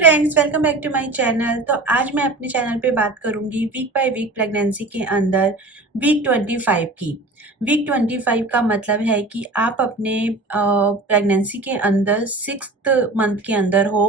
Friends, welcome back to my channel. तो आज मैं अपने चैनल पे बात करूंगी वीक बाय वीक प्रेगनेंसी के अंदर वीक 25 की। वीक 25 का मतलब है कि आप अपने प्रेगनेंसी के अंदर 6th मंथ के अंदर हो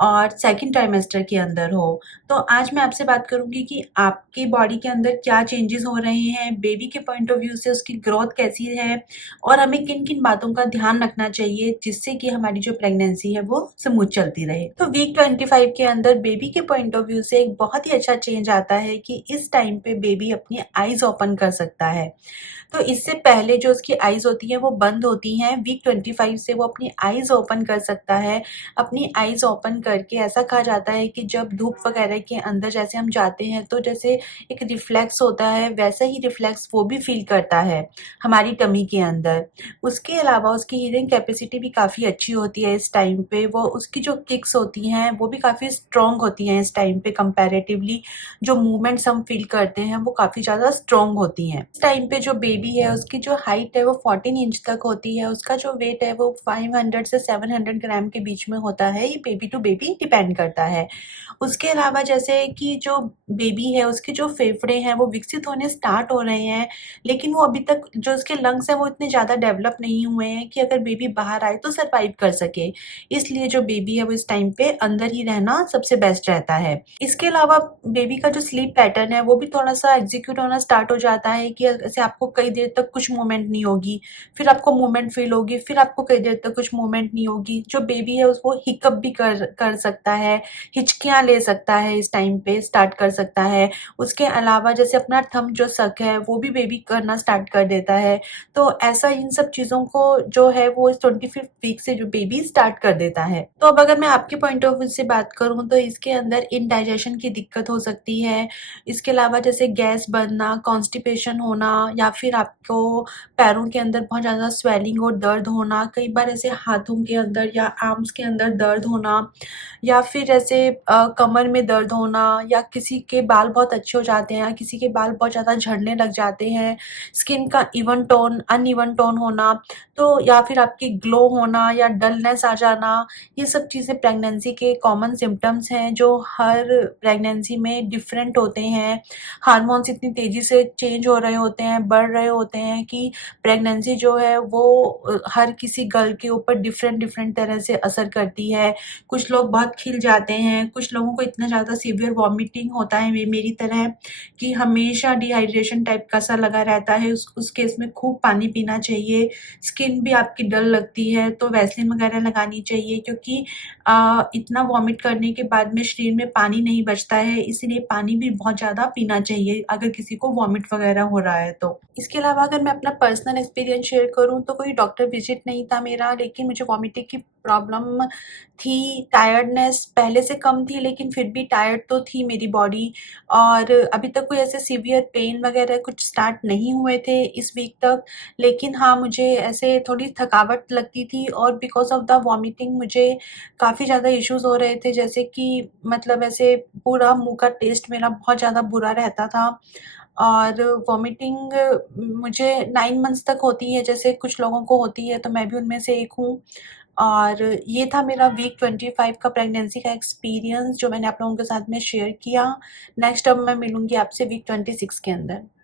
और सेकंड ट्राइमेस्टर के अंदर हो। तो आज मैं आपसे बात करूंगी कि आपकी बॉडी के अंदर क्या चेंजेस हो रहे हैं, बेबी के पॉइंट ऑफ व्यू से उसकी ग्रोथ कैसी है और हमें किन-किन बातों का ध्यान रखना चाहिए जिससे कि हमारी जो प्रेगनेंसी है वो स्मूथ चलती रहे। तो वीक 25 के अंदर बेबी के पॉइंट ऑफ व्यू से एक बहुत ही अच्छा चेंज आता है कि इस टाइम पे बेबी अपनी आईज़ ओपन कर सकता है। तो इससे पहले जो उसकी आईज़ होती हैं वो बंद होती हैं, वीक 25 से वो अपनी आईज़ ओपन कर सकता है। अपनी आईज़ ओपन करके ऐसा कहा जाता है कि जब धूप वगैरह के अंदर जैसे हम जाते हैं तो जैसे एक रिफ्लेक्स होता है, वैसा ही रिफ्लेक्स वो भी फ़ील करता है हमारी टमी के अंदर। उसके अलावा उसकी हीयरिंग कैपेसिटी भी काफ़ी अच्छी होती है इस टाइम पे, वो उसकी जो किक्स होती हैं वो भी काफ़ी स्ट्रॉन्ग होती हैं इस टाइम पे कंपैरेटिवली। जो मूवमेंट्स हम फ़ील करते हैं वो काफ़ी ज़्यादा स्ट्रॉन्ग होती हैं। इस टाइम पे जो बेबी है उसकी जो हाइट है वो 14 इंच तक होती है, उसका जो वेट है वो 500 से 700 ग्राम के बीच में होता है, ये बेबी टू बेबी डिपेंड करता है। उसके अलावा जैसे कि जो बेबी है उसके जो फेफड़े हैं वो विकसित होने स्टार्ट हो रहे हैं, लेकिन वो अभी तक जो उसके लंग्स हैं वो इतने ज़्यादा डेवलप नहीं हुए हैं कि अगर बेबी बाहर आए तो सर्वाइव कर सके। इसलिए जो बेबी है वो इस टाइम पे अंदर ही रहना सबसे बेस्ट रहता है। इसके अलावा बेबी का जो स्लीप पैटर्न है वो भी थोड़ा-सा एग्ज़ीक्यूट होना स्टार्ट हो जाता है कि जैसे आपको कई देर तक कुछ मूवमेंट नहीं होगी, फिर आपको मूवमेंट फ़ील होगी, फिर आपको कई देर तक कुछ मूवमेंट नहीं होगी। जो बेबी है वो हिकअप भी कर कर सकता है, हिचकियाँ ले सकता है, इस टाइम पे स्टार्ट कर सकता है। उसके अलावा जैसे अपना थंब जो सक है वो भी बेबी करना स्टार्ट कर देता है। तो ऐसा इन सब चीज़ों को जो है वो इस 25th वीक से जो बेबी स्टार्ट कर देता है। तो अब अगर मैं आपके पॉइंट ऑफ व्यू से बात करूँ तो इसके अंदर इंडाइजेशन की दिक्कत हो सकती है। इसके अलावा जैसे गैस बनना, कॉन्स्टिपेशन होना या फिर आपको पैरों के अंदर बहुत ज़्यादा स्वेलिंग और दर्द होना, कई बार ऐसे हाथों के अंदर या आर्म्स के अंदर दर्द होना या फिर ऐसे कमर में दर्द होना या किसी के बाल बहुत अच्छे हो जाते हैं, किसी के बाल बहुत ज़्यादा झड़ने लग जाते हैं, स्किन का इवन टोन, अनइवन टोन होना, तो या फिर आपकी ग्लो होना या डलनेस आ जाना, ये सब चीज़ें प्रेगनेंसी के कॉमन सिम्पटम्स हैं जो हर प्रेगनेंसी में डिफरेंट होते हैं। हार्मोन्स इतनी तेज़ी से चेंज हो रहे होते हैं, बढ़ रहे होते हैं कि प्रेगनेंसी जो है वो हर किसी गर्ल के ऊपर डिफरेंट डिफरेंट तरह से असर करती है। कुछ लोग बहुत खिल जाते हैं, कुछ लोगों को इतना ज़्यादा सीवियर वॉमिटिंग होता है मेरी तरह कि हमेशा डिहाइड्रेशन टाइप का सा लगा रहता है। उस केस में खूब पानी पीना चाहिए। स्किन भी आपकी डल लगती है तो वैसलीन वगैरह लगानी चाहिए क्योंकि इतना वॉमिट करने के बाद में शरीर में पानी नहीं बचता है, इसीलिए पानी भी बहुत ज़्यादा पीना चाहिए अगर किसी को वॉमिट वगैरह हो रहा है तो। इसके अलावा अगर मैं अपना पर्सनल एक्सपीरियंस शेयर करूँ तो कोई डॉक्टर विज़िट नहीं था मेरा, लेकिन मुझे वॉमिटिंग की प्रॉब्लम थी, टायर्डनेस पहले से कम थी लेकिन फिर भी टायर्ड तो थी मेरी बॉडी और अभी तक कोई ऐसे सीवियर पेन वगैरह कुछ स्टार्ट नहीं हुए थे इस वीक तक। लेकिन हाँ, मुझे ऐसे थोड़ी थकावट लगती थी और बिकॉज़ ऑफ द वॉमिटिंग मुझे काफ़ी ज़्यादा इश्यूज़ हो रहे थे, जैसे कि मतलब ऐसे पूरा मुँह का टेस्ट मेरा बहुत ज़्यादा बुरा रहता था और वॉमिटिंग मुझे 9 मंथ्स तक होती है, जैसे कुछ लोगों को होती है, तो मैं भी उनमें से एक हूँ। और ये था मेरा वीक 25 का प्रेगनेंसी का एक्सपीरियंस जो मैंने आप लोगों के साथ में शेयर किया। नेक्स्ट अब मैं मिलूँगी आपसे वीक 26 के अंदर।